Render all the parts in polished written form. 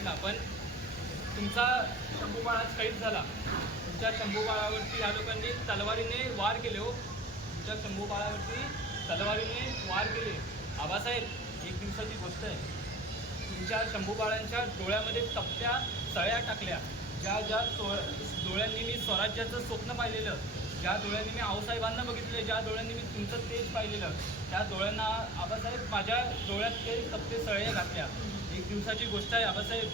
म्हटला, पण तुमचा शंभू बाळाच कैद झाला. तुमच्या शंभू बाळावरती या लोकांनी तलवारीने वार केले हो. तुमच्या शंभू बाळावरती तलवारीने वार केले. आबासाहेब, एक दिवसाची गोष्ट आहे. तुमच्या शंभू बाळांच्या डोळ्यामध्ये तप्त्या सळ्या टाकल्या. ज्या ज्या डोळ्यांनी मी स्वराज्याचं स्वप्न पाहिलेलं, ज्या डोळ्यांनी मी आऊसाहेबांना बघितले, ज्या डोळ्यांनी मी तुमचं तेज पाहिलेलं, त्या डोळ्यांना आबासाहेब माझ्या डोळ्यात ते तप्ते सळ्या घातल्या. एक दिवसाची गोष्ट आहे आबासाहेब,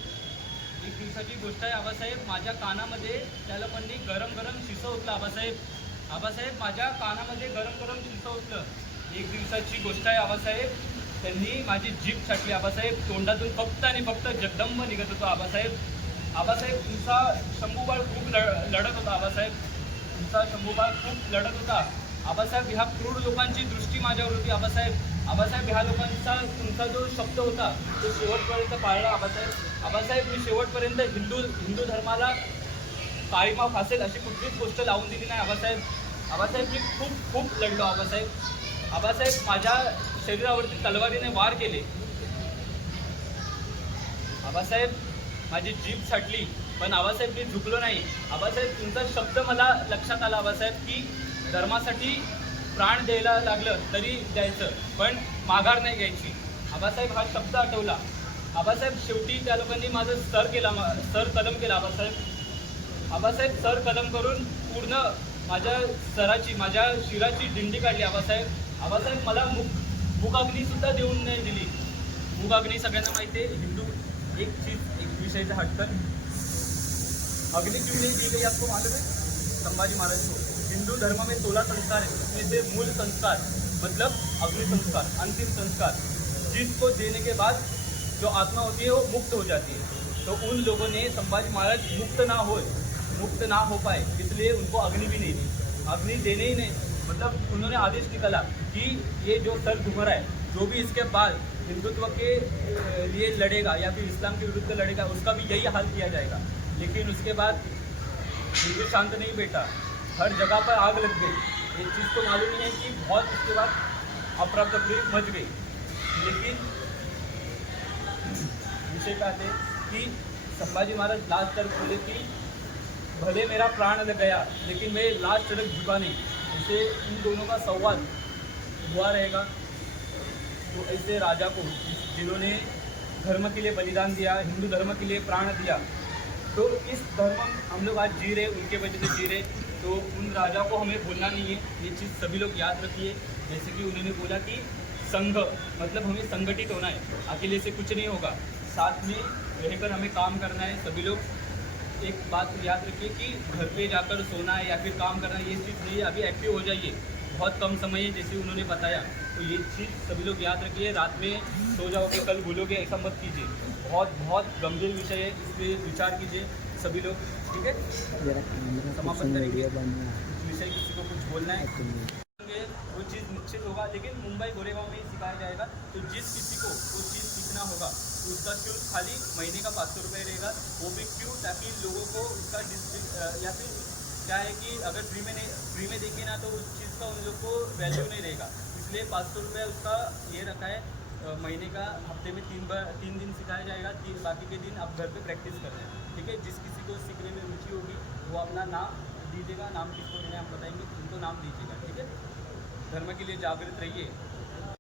एक दिवसाची गोष्ट आहे आबासाहेब. माझ्या कानामध्ये त्या लोकांनी गरम गरम शिसं ओतलं आबासाहेब. आबासाहेब, माझ्या कानामध्ये गरम गरम शिसं ओतलं. एक दिवसाची गोष्ट आहे आबासाहेब. त्यांनी माझी जीभ छाटली आबासाहेब. तोंडातून फक्त आणि फक्त जगदंब निघत होतो आबासाहेब. आबासाहेब, तुमचा शंभूबाळ खूप लढत होता आबासाहेब. तुमचा शंभूबाळ खूप लढत होता आबासाहेब. ह्या क्रूर लोकांची दृष्टी माझ्यावर होती आबासाहेब. आबासाहेब, ह्या लोकांचा तुमचा जो शब्द होता तो शेवटपर्यंत पाळला आबासाहेब. आबासाहेब, मी शेवटपर्यंत हिंदू धर्माला काळीमा फासेल अशी कुठलीच गोष्ट लावून दिली नाही आबासाहेब. आबासाहेब, मी खूप खूप लढलो आबासाहेब. आबासाहेब, माझ्या शरीरावरती तलवारीने वार केले आबासाहेब. माझी जीभ छाटली, पण आबासाहेब मी झुकलो नाही. आबासाहेब, तुमचा शब्द मला लक्षात आला आबासाहेब, की धर्मासाठी प्राण द्यायला लागलं तरी द्यायचं, पण माघार नाही घ्यायची. आबासाहेब, हा शब्द आठवला आबासाहेब. शेवटी त्या लोकांनी माझं सर कलम केला आबासाहेब. आबासाहेब, सर कलम करून पूर्ण माझ्या माझ्या शिराची दिंडी काढली आबासाहेब. आबासाहेब, मला मुखाग्नीसुद्धा देऊन नाही दिली. मुखाग्नी सगळ्यांना माहिती आहे. हिंदू एक विषय से हटकर अग्नि क्यों नहीं दी गई आपको मालूम है? संभाजी महाराज को हिंदू धर्म में 16 संस्कार है, उसमें से मूल संस्कार मतलब अग्नि संस्कार, अंतिम संस्कार, जिसको देने के बाद जो आत्मा होती है वो मुक्त हो जाती है. तो उन लोगों ने संभाजी महाराज मुक्त ना हो पाए, इसलिए उनको अग्नि भी नहीं दी. अग्नि देने ही नहीं, मतलब उन्होंने आदेश निकाला कि ये जो सर घूम रहा है, जो भी इसके बाद हिंदुत्व के लिए लड़ेगा या फिर इस्लाम के विरुद्ध लड़ेगा, उसका भी यही हाल किया जाएगा. लेकिन उसके बाद हिंदू शांत नहीं बैठा, हर जगह पर आग लग गई. ये चीज़ तो मालूम ही है कि बहुत उसके बाद अफरा तफरी मच गई. लेकिन विषय क्या थे कि संभाजी महाराज लास्ट तक बोले कि भले मेरा प्राण लग गया लेकिन मैं लास्ट तक झुका नहीं. इसे इन दोनों का संवाद हुआ रहेगा. तो ऐसे राजा को जिन्होंने धर्म के लिए बलिदान दिया, हिंदू धर्म के लिए प्राण दिया, तो इस धर्म हम लोग आज जी रहे, उनके वजह से जी रहे. तो उन राजा को हमें भूलना नहीं है. ये चीज़ सभी लोग याद रखिए. जैसे कि उन्होंने बोला कि संघ मतलब हमें संगठित होना है, अकेले से कुछ नहीं होगा, साथ में रहकर हमें काम करना है. सभी लोग एक बात याद रखिए कि घर पे जाकर सोना है या फिर काम करना है, ये चीज़ नहीं है. अभी एक्टिव हो जाइए, बहुत कम समय है जैसे उन्होंने बताया. तो ये चीज़ सभी लोग याद रखिए. रात में सो जाओगे कल भूलोगे, ऐसा मत कीजिए. बहुत बहुत गंभीर विषय है, इस पर विचार कीजिए सभी लोग. ठीक है, समापन करेंगे. विषय किसी को कुछ बोलना है वो चीज़ निश्चित होगा, लेकिन मुंबई गोरेगांव में ही सिखाया जाएगा. तो जिस किसी को वो चीज़ सीखना होगा तो उसका शुल्क खाली महीने का 500 रुपये रहेगा. वो भी क्यों? ताकि लोगों को उसका या फिर क्या है कि अगर फ्री में देंगे ना तो उस चीज़ का उन लोग को वैल्यू नहीं रहेगा. इसलिए 500 रुपये उसका ये रखा है. महीने का हफ्ते में 3 दिन सिखाया जाएगा. बाकी के दिन आप घर पे प्रैक्टिस कर रहे हैं. ठीक है, जिस किसी को सीखने में रुचि होगी वो अपना नाम दीजिएगा. नाम किसको देना है हम बताएंगे, उनको नाम दीजिएगा. ठीक है, धर्म के लिए जागृत रहिए.